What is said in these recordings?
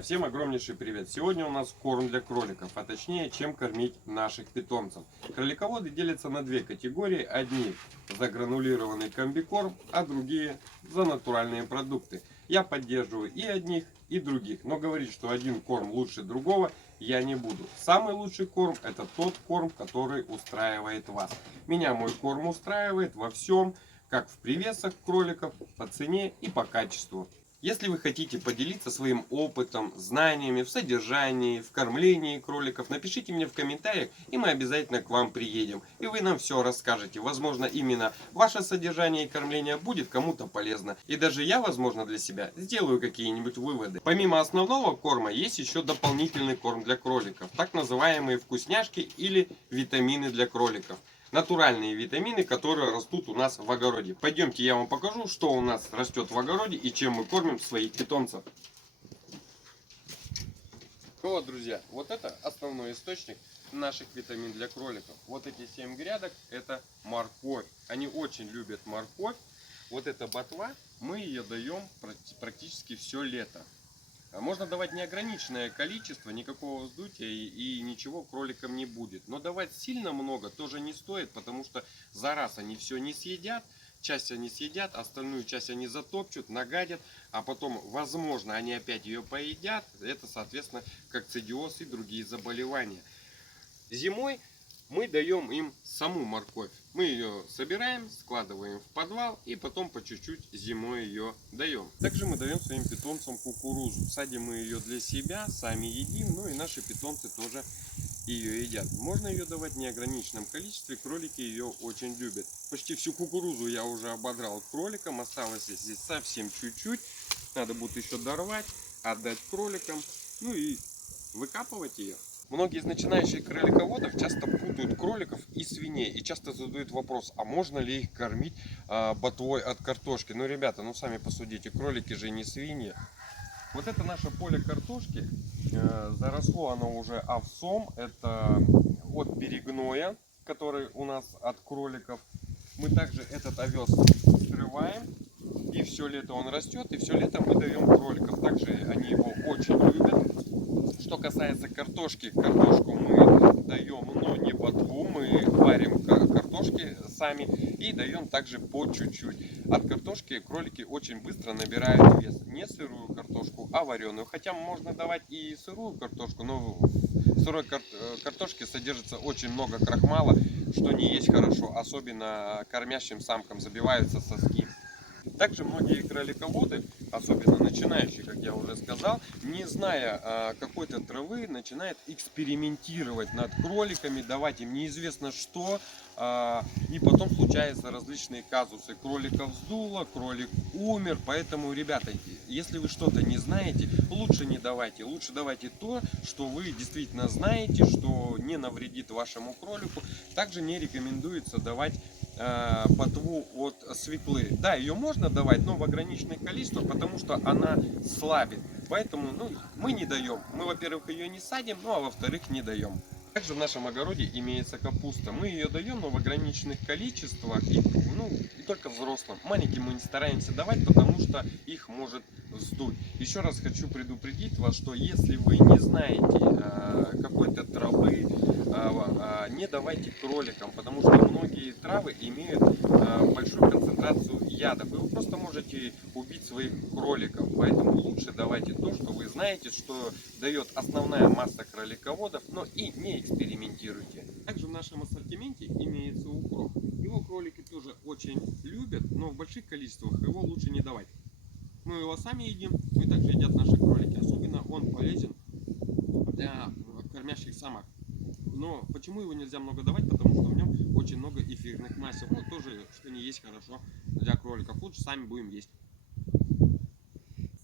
Друзья, всем огромнейший привет! Сегодня у нас корм для кроликов, а точнее, чем кормить наших питомцев. Кролиководы делятся на две категории. Одни за гранулированный комбикорм, а другие за натуральные продукты. Я поддерживаю и одних, и других, но говорить, что один корм лучше другого, я не буду. Самый лучший корм — это тот корм, который устраивает вас. Меня мой корм устраивает во всем, как в привесах кроликов, по цене и по качеству. Если вы хотите поделиться своим опытом, знаниями в содержании, в кормлении кроликов, напишите мне в комментариях, и мы обязательно к вам приедем. И вы нам все расскажете. Возможно, именно ваше содержание и кормление будет кому-то полезно. И даже я, возможно, для себя сделаю какие-нибудь выводы. Помимо основного корма, есть еще дополнительный корм для кроликов. Так называемые вкусняшки или витамины для кроликов. Натуральные витамины, которые растут у нас в огороде. Пойдемте, я вам покажу, что у нас растет в огороде и чем мы кормим своих питомцев. Вот, друзья, вот это основной источник наших витамин для кроликов. Вот эти 7 грядок — это морковь. Они очень любят морковь. Вот эта ботва, мы ее даем практически все лето. Можно давать неограниченное количество, никакого вздутия и ничего кроликам не будет. Но давать сильно много тоже не стоит, потому что за раз они все не съедят. Часть они съедят, остальную часть они затопчут, нагадят, а потом, возможно, они опять ее поедят. Это, соответственно, кокцидиоз и другие заболевания. Зимой мы даем им саму морковь. Мы ее собираем, складываем в подвал и потом по чуть-чуть зимой ее даем. Также мы даем своим питомцам кукурузу. Садим мы ее для себя, сами едим, ну и наши питомцы тоже ее едят. Можно ее давать в неограниченном количестве, кролики ее очень любят. Почти всю кукурузу я уже ободрал кроликам, осталось здесь совсем чуть-чуть. Надо будет еще дорвать, отдать кроликам, ну и выкапывать ее. Многие из начинающих кролиководов часто путают кроликов и свиней и часто задают вопрос, а можно ли их кормить ботвой от картошки. Ну, ребята, ну сами посудите, кролики же не свиньи. Вот это наше поле картошки, заросло оно уже овсом, это от перегноя, который у нас от кроликов. Мы также этот овес срываем, и все лето он растет, и все лето мы даем кроликов. Также они его очень любят. Что касается картошки, картошку мы даем, но не ботву, мы варим картошки сами и даем также по чуть-чуть. От картошки кролики очень быстро набирают вес. Не сырую картошку, а вареную. Хотя можно давать и сырую картошку, но в сырой картошке содержится очень много крахмала, что не есть хорошо. Особенно кормящим самкам забиваются соски. Также многие кролиководы, особенно начинающие, как я уже сказал, не зная какой-то травы, начинают экспериментировать над кроликами, давать им неизвестно что, и потом случаются различные казусы. Кролика вздуло, кролик умер, поэтому, ребята, если вы что-то не знаете, лучше не давайте. Лучше давайте то, что вы действительно знаете, что не навредит вашему кролику. Также не рекомендуется давать ботву от свеклы. Да, ее можно давать, но в ограниченных количествах, потому что она слабит. Поэтому мы не даем. Мы, во-первых, ее не садим, ну а во-вторых, не даем. Также в нашем огороде имеется капуста. Мы ее даем, но в ограниченных количествах и только взрослым. Маленьким мы не стараемся давать, потому что их может вздуть. Еще раз хочу предупредить вас, что если вы не знаете какой-то травы, не давайте кроликам, потому что многие травы имеют большую концентрацию ядов, и вы просто можете убить своих кроликов. Поэтому лучше давайте то, что вы знаете, что дает основная масса кролиководов, но и не экспериментируйте. Также в нашем ассортименте имеется укроп. Его кролики тоже очень любят, но в больших количествах его лучше не давать. Мы его сами едим, и также едят наши кролики. Особенно он полезен для кормящих самок. Но почему его нельзя много давать? Потому что в нем очень много эфирных масел. Ну, тоже, что не есть хорошо для кроликов. Лучше сами будем есть.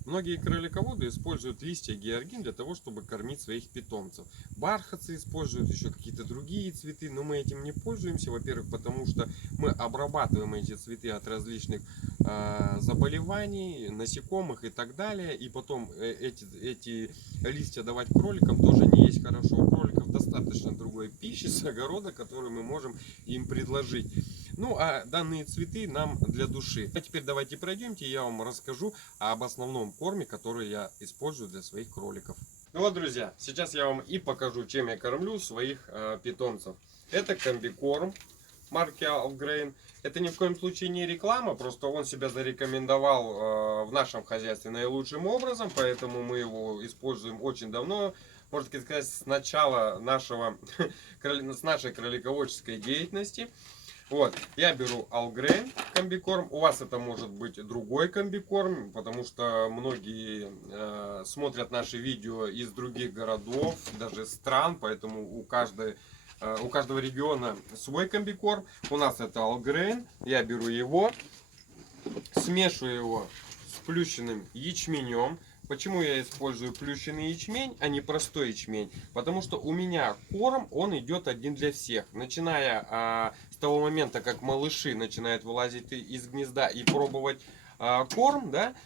Многие кролиководы используют листья георгин для того, чтобы кормить своих питомцев. Бархатцы используют, еще какие-то другие цветы, но мы этим не пользуемся. Во-первых, потому что мы обрабатываем эти цветы от различных заболеваний, насекомых и так далее. И потом эти листья давать кроликам тоже не есть хорошо. У кроликов достаточно другой пищи с огорода, которую мы можем им предложить. Ну, а данные цветы нам для души. А теперь давайте пройдемте, я вам расскажу об основном корме, который я использую для своих кроликов. Ну вот, друзья, сейчас я вам и покажу, чем я кормлю своих питомцев. Это комбикорм марки Algrain. Это ни в коем случае не реклама, просто он себя зарекомендовал в нашем хозяйстве наилучшим образом, поэтому мы его используем очень давно, можно сказать, с начала с нашей кролиководческой деятельности. Вот, я беру Algrain комбикорм. У вас это может быть другой комбикорм, потому что многие смотрят наши видео из других городов, даже стран, поэтому у каждого региона свой комбикорм. У нас это Algrain. Я беру его, смешиваю его с плющенным ячменем. Почему я использую плющенный ячмень, а не простой ячмень? Потому что у меня корм, он идет один для всех. Начиная с того момента, как малыши начинают вылазить из гнезда и пробовать корм, да,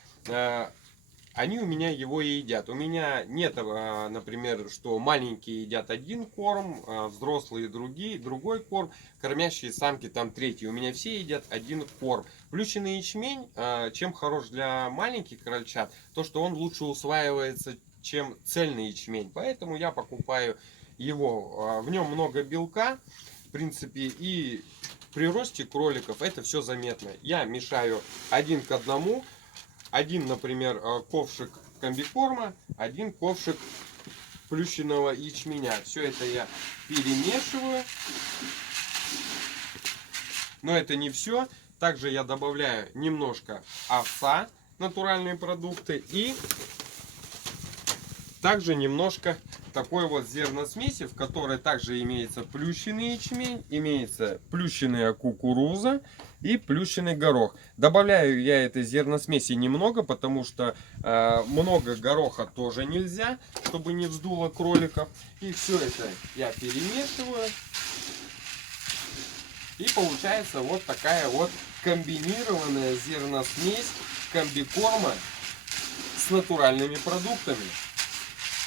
они у меня его и едят. У меня нет, например, что маленькие едят один корм, взрослые другой корм, кормящие самки там третий. У меня все едят один корм. Плющенный ячмень, чем хорош для маленьких крольчат, то что он лучше усваивается, чем цельный ячмень. Поэтому я покупаю его. В нем много белка, в принципе, и при росте кроликов это все заметно. Я мешаю один к одному. Один, например, ковшик комбикорма, один ковшик плющенного ячменя. Все это я перемешиваю. Но это не все. Также я добавляю немножко овса, натуральные продукты, и также немножко такой вот зерносмеси, в которой также имеется плющенный ячмень, имеется плющенная кукуруза и плющенный горох. Добавляю я этой зерносмеси немного, потому что много гороха тоже нельзя, чтобы не вздуло кроликов. И все это я перемешиваю. И получается вот такая вот комбинированная зерносмесь комбикорма с натуральными продуктами.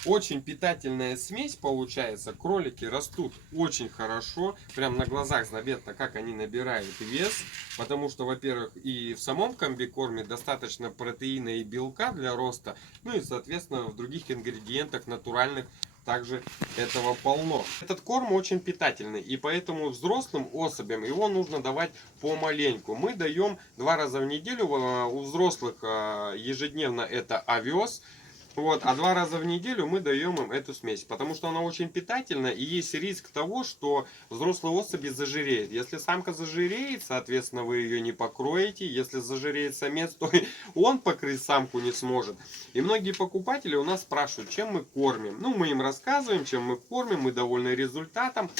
Очень питательная смесь получается. Кролики растут очень хорошо. Прям на глазах заметно, как они набирают вес. Потому что, во-первых, и в самом комбикорме достаточно протеина и белка для роста. Ну и, соответственно, в других ингредиентах натуральных также этого полно. Этот корм очень питательный, и поэтому взрослым особям его нужно давать помаленьку. Мы даем 2 раза в неделю. У взрослых ежедневно это овес. Вот, а 2 раза в неделю мы даем им эту смесь, потому что она очень питательна, и есть риск того, что взрослые особи зажиреют. Если самка зажиреет, соответственно, вы ее не покроете. Если зажиреет самец, то он покрыть самку не сможет. И многие покупатели у нас спрашивают, чем мы кормим. Ну, мы им рассказываем, чем мы кормим, мы довольны результатом.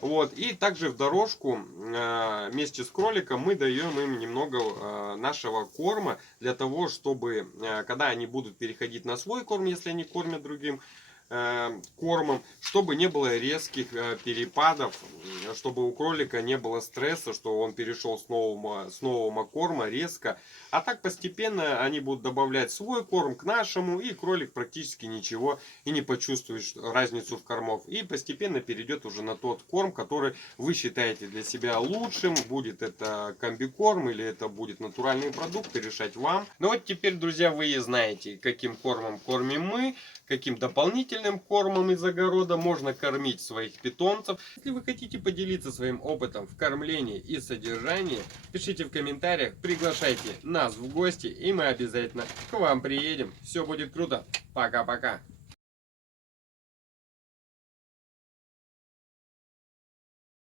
Вот, и также в дорожку вместе с кроликом мы даем им немного нашего корма, для того, чтобы, когда они будут переходить на свой корм, если они кормят другим кормом, чтобы не было резких перепадов, чтобы у кролика не было стресса, что он перешел с нового корма резко. А так постепенно они будут добавлять свой корм к нашему, и кролик практически ничего и не почувствует разницу в кормов. И постепенно перейдет уже на тот корм, который вы считаете для себя лучшим. Будет это комбикорм или это будет натуральные продукты, решать вам. Ну вот теперь, друзья, вы и знаете, каким кормом кормим мы, каким дополнительным кормом из огорода можно кормить своих питомцев. Если вы хотите поделиться своим опытом в кормлении и содержании, пишите в комментариях, приглашайте нас в гости, и мы обязательно к вам приедем. Все будет круто. Пока-пока.